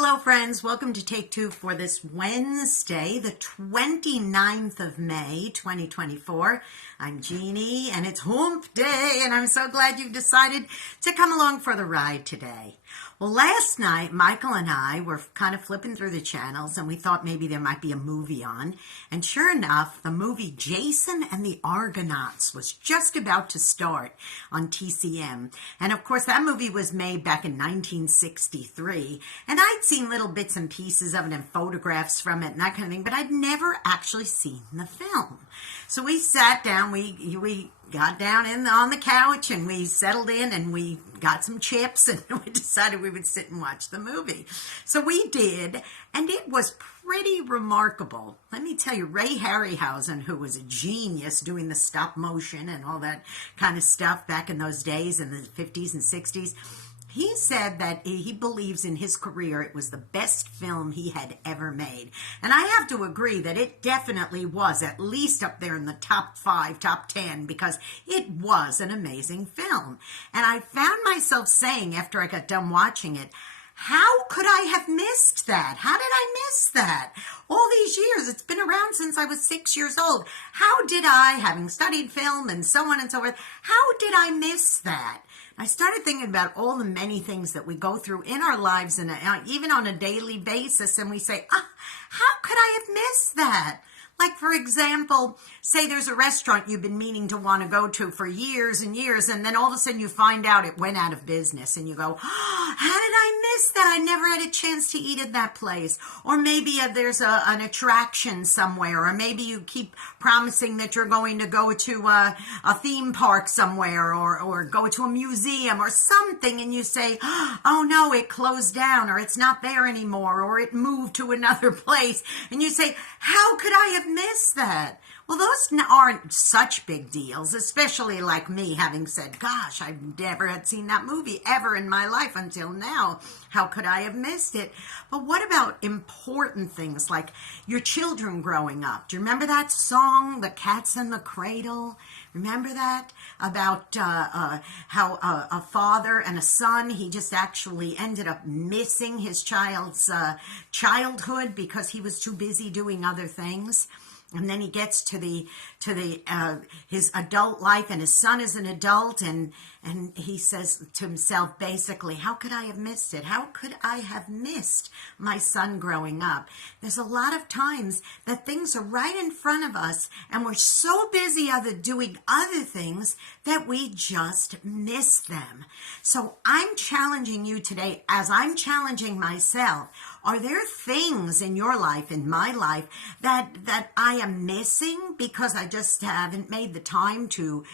Hello friends, welcome to Take Two for this Wednesday, the 29th of May, 2024. I'm Jeannie and it's Hump Day and I'm so glad you've decided to come along for the ride today. Well, last night, Michael and I were kind of flipping through the channels and we thought maybe there might be a movie on. And sure enough, the movie Jason and the Argonauts was just about to start on TCM. And of course, that movie was made back in 1963. And I'd seen little bits and pieces of it and photographs from it and that kind of thing, but I'd never actually seen the film. So we sat down, we got down on the couch and we settled in and we got some chips and we decided we would sit and watch the movie. So we did, and it was pretty remarkable. Let me tell you, Ray Harryhausen, who was a genius doing the stop motion and all that kind of stuff back in those days in the 50s and 60s, he said that he believes in his career it was the best film he had ever made. And I have to agree that it definitely was at least up there in the top 5, top 10, because it was an amazing film. And I found myself saying after I got done watching it, how could I have missed that? How did I miss that? All these years, it's been around since I was 6 years old. How did I, having studied film and so on and so forth, how did I miss that? I started thinking about all the many things that we go through in our lives and even on a daily basis, and we say, how could I have missed that? Like, for example, say there's a restaurant you've been meaning to want to go to for years and years, and then all of a sudden you find out it went out of business, and you go, how did I miss that? I never had a chance to eat at that place. Or maybe there's an attraction somewhere, or maybe you keep promising that you're going to go to a theme park somewhere, or go to a museum or something, and you say, oh no, it closed down, or it's not there anymore, or it moved to another place, and you say, how could I have missed that? Well, those aren't such big deals, especially like me having said, gosh, I've never had seen that movie ever in my life until now. How could I have missed it? But what about important things like your children growing up? Do you remember that song, The Cat's in the Cradle? Remember that? About how a father and a son, he just actually ended up missing his child's childhood because he was too busy doing other things. And then he gets to his adult life, and his son is an adult, and he says to himself, basically, how could I have missed it? How could I have missed my son growing up? There's a lot of times that things are right in front of us, and we're so busy doing other things that we just miss them. So I'm challenging you today, as I'm challenging myself. Are there things in your life, in my life, that I am missing because I just haven't made the time to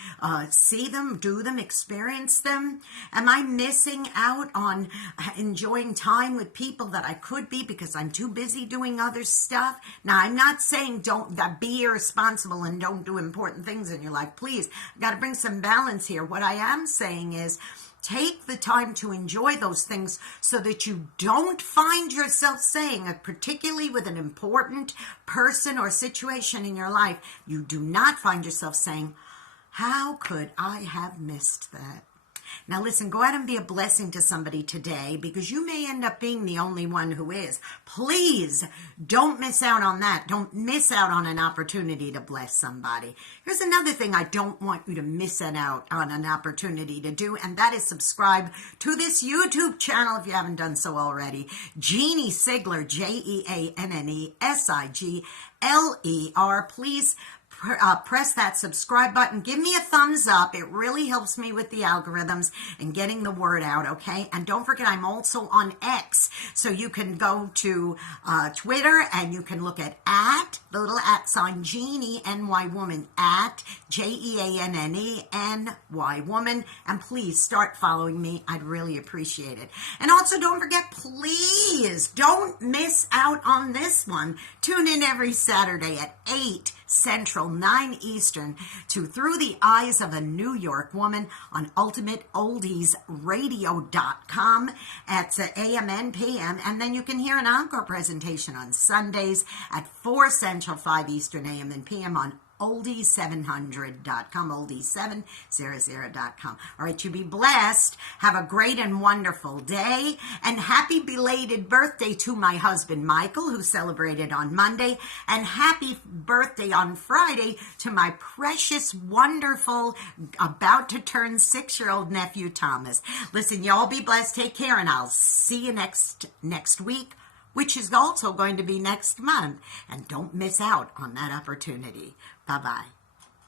see them, do them, experience them? Am I missing out on enjoying time with people that I could be because I'm too busy doing other stuff? Now, I'm not saying don't be irresponsible and don't do important things in your life. Please, I've got to bring some balance here. What I am saying is, take the time to enjoy those things so that you don't find yourself saying, particularly with an important person or situation in your life, you do not find yourself saying, how could I have missed that? Now listen, go out and be a blessing to somebody today, because you may end up being the only one who is. Please don't miss out on that. Don't miss out on an opportunity to bless somebody. Here's another thing I don't want you to miss out on an opportunity to do, and that is subscribe to this YouTube channel if you haven't done so already. Jeanne Sigler, JeanneSigler. Please press that subscribe button. Give me a thumbs up. It really helps me with the algorithms and getting the word out, okay? And don't forget, I'm also on X. So you can go to Twitter and you can look at the little @ sign, Jeanne, N-Y woman, @JeanneNY woman. And please start following me. I'd really appreciate it. And also don't forget, please don't miss out on this one. Tune in every Saturday at 8 Central, 9 Eastern, to Through the Eyes of a New York Woman on UltimateOldiesRadio.com at AM and PM. And then you can hear an encore presentation on Sundays at 4 Central, 5 Eastern, AM and PM on oldie700.com, oldie700.com. All right, you be blessed. Have a great and wonderful day. And happy belated birthday to my husband, Michael, who celebrated on Monday. And happy birthday on Friday to my precious, wonderful, about to turn 6-year-old nephew, Thomas. Listen, y'all be blessed. Take care, and I'll see you next week, which is also going to be next month. And don't miss out on that opportunity. Bye-bye.